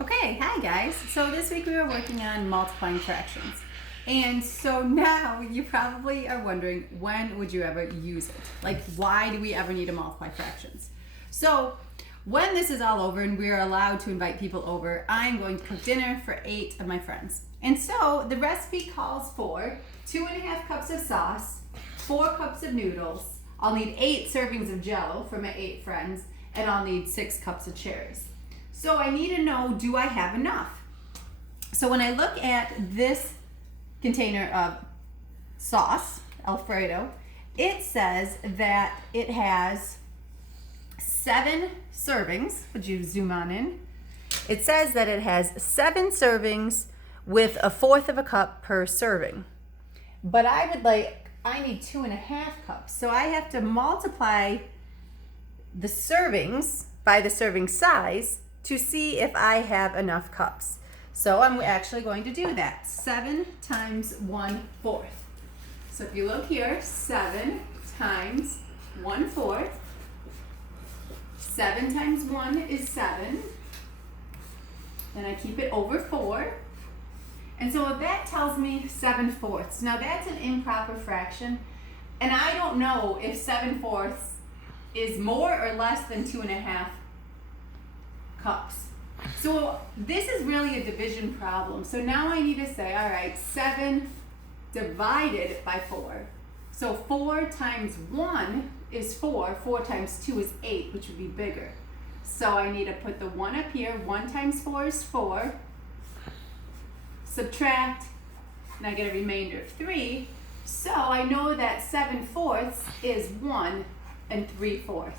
Okay, hi guys. So this week we were working on multiplying fractions. And so now you probably are wondering, when would you ever use it? Like, why do we ever need to multiply fractions? So when this is all over and we're allowed to invite people over, I'm going to cook dinner for 8 of my friends. And so the recipe calls for 2.5 cups of sauce, 4 cups of noodles. I'll need 8 servings of Jell-O for my 8 friends, and I'll need 6 cups of cherries. So I need to know, do I have enough? So when I look at this container of sauce, Alfredo, it says that it has 7 servings. Would you zoom on in? It says that it has 7 servings with 1/4 of a cup per serving. But I need 2.5 cups. So I have to multiply the servings by the serving size to see if I have enough cups. So I'm actually going to do that. 7 times 1/4. So if you look here, 7 times 1/4. 7 times 1 is 7. Then I keep it over 4. And so that tells me 7/4. Now that's an improper fraction. And I don't know if 7/4 is more or less than 2.5 cups. So this is really a division problem. So now I need to say, all right, 7 divided by 4. So 4 times 1 is 4. 4 times 2 is 8, which would be bigger. So I need to put the 1 up here. 1 times 4 is 4. Subtract, and I get a remainder of 3. So I know that 7/4 is 1 3/4.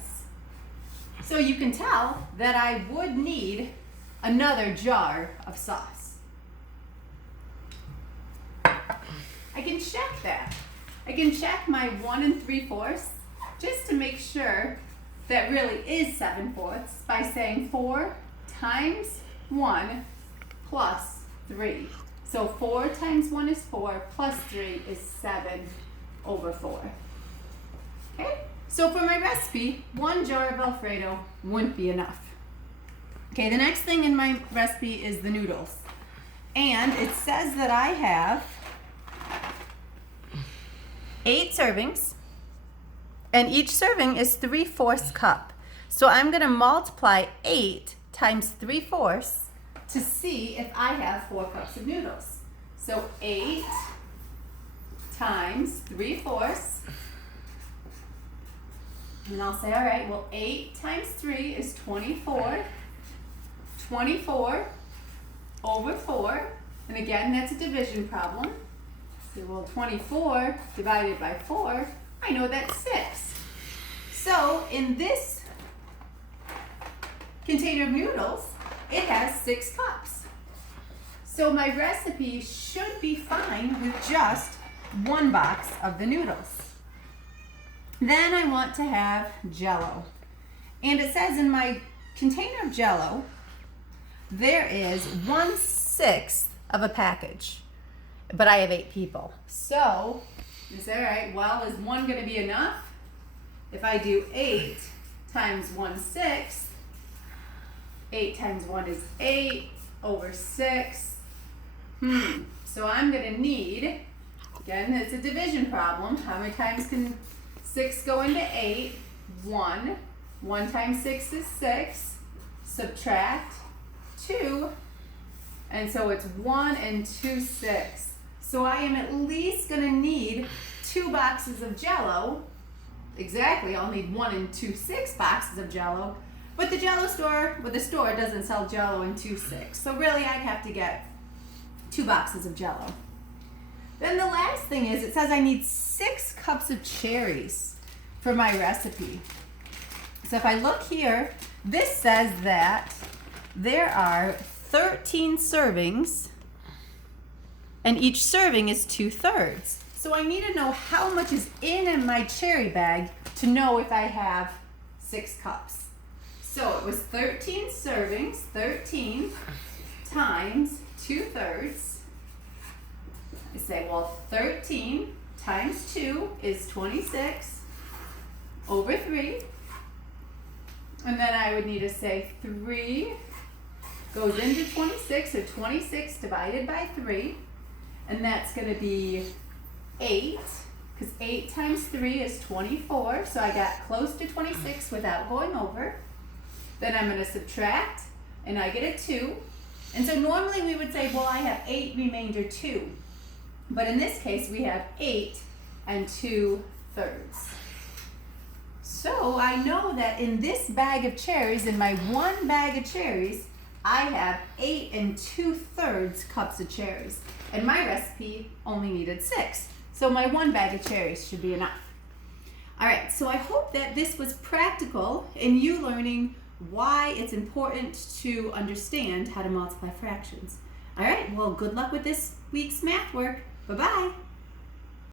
So you can tell that I would need another jar of sauce. I can check that. I can check my 1 3/4 just to make sure that really is 7/4 by saying 4 times 1 plus 3. So 4 times 1 is 4 plus 3 is 7/4. Okay? So for my recipe, 1 jar of Alfredo wouldn't be enough. Okay, the next thing in my recipe is the noodles. And it says that I have 8 servings, and each serving is 3/4 cup. So I'm gonna multiply 8 times 3/4 to see if I have 4 cups of noodles. So 8 times 3/4. And I'll say, all right, well, 8 times 3 is 24. 24 over 4. And again, that's a division problem. So, well, 24 divided by 4, I know that's 6. So in this container of noodles, it has 6 cups. So my recipe should be fine with just 1 box of the noodles. Then I want to have Jell-O. And it says in my container of Jell-O, there is 1/6 of a package. But I have 8 people. So, you say, all right, well, is 1 going to be enough? If I do 8 times 1/6, 8 times 1 is 8 over 6. So I'm going to need, again, it's a division problem. How many times can 6 go into 8? 1. 1 times 6 is 6. Subtract 2. And so it's 1 2/6. So I am at least going to need 2 boxes of Jell-O. Exactly, I'll need 1 2/6 boxes of Jell-O. But the Jell-O store, the store doesn't sell Jell-O in 2/6. So really I'd have to get 2 boxes of Jell-O. Then the last thing is, it says I need 6 cups of cherries for my recipe. So if I look here, this says that there are 13 servings, and each serving is 2/3. So I need to know how much is in my cherry bag to know if I have 6 cups. So it was 13 servings, 13 times 2/3. I say, well, 13 times 2 is 26 over 3. And then I would need to say 3 goes into 26, so 26 divided by 3, and that's going to be 8, because 8 times 3 is 24, so I got close to 26 without going over. Then I'm going to subtract, and I get a 2. And so normally we would say, well, I have 8 remainder 2. But in this case, we have 8 and 2/3. So I know that in this bag of cherries, in my one bag of cherries, I have 8 2/3 cups of cherries. And my recipe only needed 6. So my one bag of cherries should be enough. All right, so I hope that this was practical in you learning why it's important to understand how to multiply fractions. All right, well, good luck with this week's math work. Bye-bye.